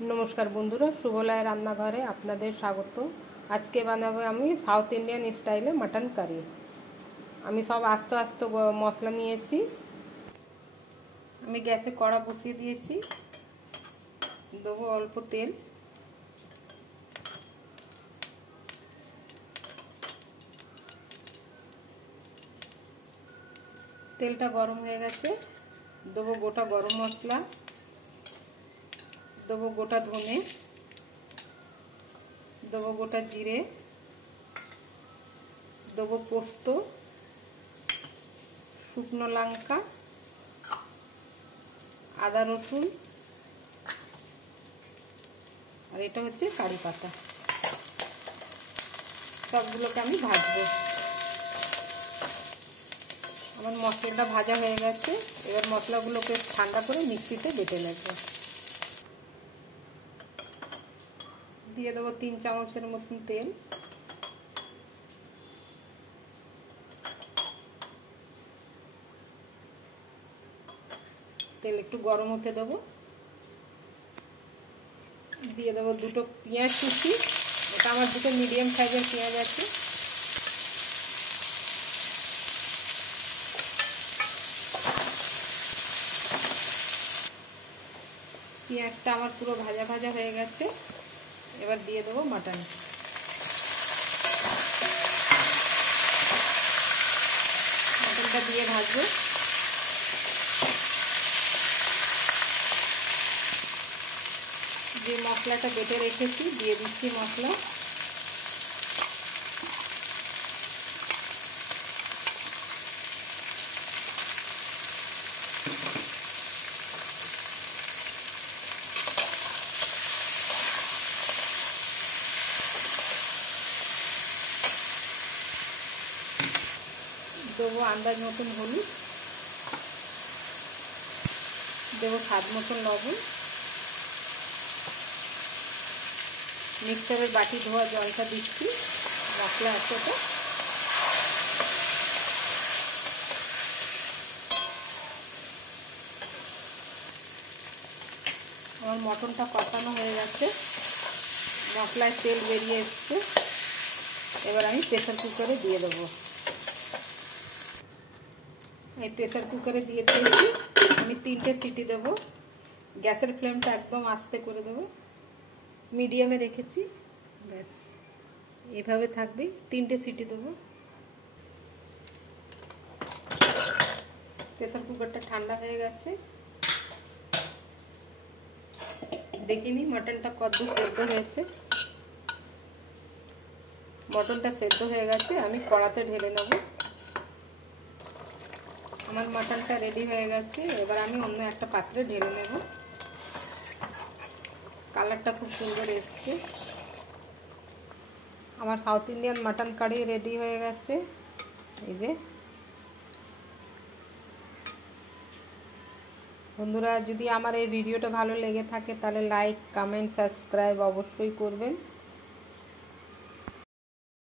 नमस्कार बंधुरा शुभलय रान्नाघरे आपनादेर स्वागत। आज के बानाबो आमी साउथ इंडियन स्टाइले मटन कारि। आमी सब आस्ते आस्ते मसला नियेछि। आमी गैसे कड़ा बसिए दिएछि, देबो अल्प तेल। तेलटा गरम हो गेछे, देबो गोटा गरम मसला, देबो गोटा धने, देबो गोटा जिरे, देबो पोस्त, शुकनो लंका, आदा रसुन और এটা হচ্ছে কারি পাতা। সবগুলোকে আমি ভাজবো। আমার মশলাটা ভাজা হয়ে গেছে, এবার মশলাগুলোকে ঠান্ডা করে মিক্সিতে বেটে নেব। দিয়ে দেবো 3 চামচের মতন তেল। তেল একটু গরম হতে দেব। দিয়ে দেবো দুটো পেঁয়াজ কুচি। এটা আমার দুটো মিডিয়াম সাইজের পেঁয়াজ আছে। পেঁয়াজটা আমার পুরো ভাজা ভাজা হয়ে গেছে। এবার দিয়ে দেবো মাটন। মাটনটা দিয়ে ভাজবো। যে মশলাটা বেটে রেখেছি দিয়ে দিচ্ছি মশলা। দেবো আন্দাজ মতন হলুদ, দেবো স্বাদ মতন লবণ, মিক্সারের বাটি ধোয়া জলটা দিচ্ছি মশলা একসাথে। আমার মটনটা কষানো হয়ে গেছে, মশলায় তেল বেরিয়ে এসছে। এবার আমি প্রেসার কুকারে দিয়ে দেবো। এই প্রেসার কুকারে দিয়ে দিয়েছি। আমি 3টে সিটি দেবো। গ্যাসের ফ্লেমটা একদম আস্তে করে দেবো, মিডিয়ামে রেখেছি। ব্যাস এভাবে থাকবে। 3টে সিটি দেবো। প্রেসার কুকারটা ঠান্ডা হয়ে গেছে। দেখিনি মটনটা কতদূর সেদ্ধ হয়েছে। মটনটা সেদ্ধ হয়ে গেছে, আমি কড়াতে ঢেলে নেব। আমার মটনটা রেডি হয়ে গেছে। এবার আমি অন্য একটা পাত্রে ঢেলে নেব। কালারটা খুব সুন্দর এসছে। আমার south Indian mutton curry ready হয়ে গেছে। এই যে বন্ধুরা, যদি আমার এই ভিডিওটা ভালো লেগে থাকে তাহলে লাইক, কমেন্ট, সাবস্ক্রাইব অবশ্যই করবেন।